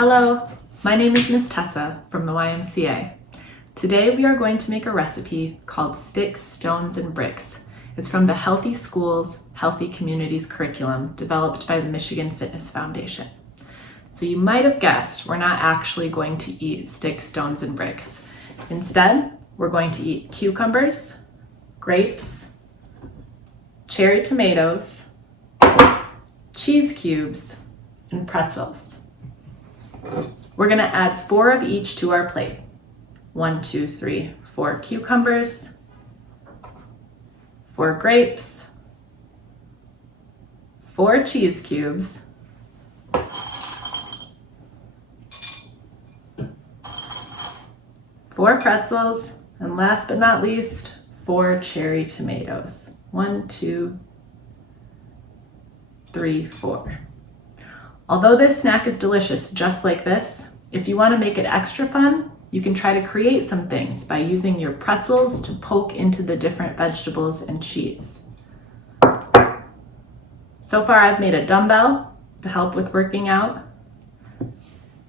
Hello, my name is Miss Tessa from the YMCA. Today we are going to make a recipe called Sticks, Stones, and Bricks. It's from the Healthy Schools, Healthy Communities curriculum developed by the Michigan Fitness Foundation. So you might have guessed we're not actually going to eat sticks, stones, and bricks. Instead, we're going to eat cucumbers, grapes, cherry tomatoes, cheese cubes, and pretzels. We're going to add 4 of each to our plate. 1, 2, 3, 4 cucumbers, 4 grapes, 4 cheese cubes, 4 pretzels, and last but not least, 4 cherry tomatoes. 1, 2, 3, 4. Although this snack is delicious just like this, if you want to make it extra fun, you can try to create some things by using your pretzels to poke into the different vegetables and cheese. So far I've made a dumbbell to help with working out,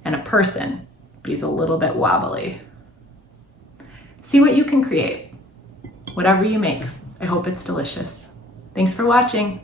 and a person, but he's a little bit wobbly. See what you can create. Whatever you make, I hope it's delicious. Thanks for watching.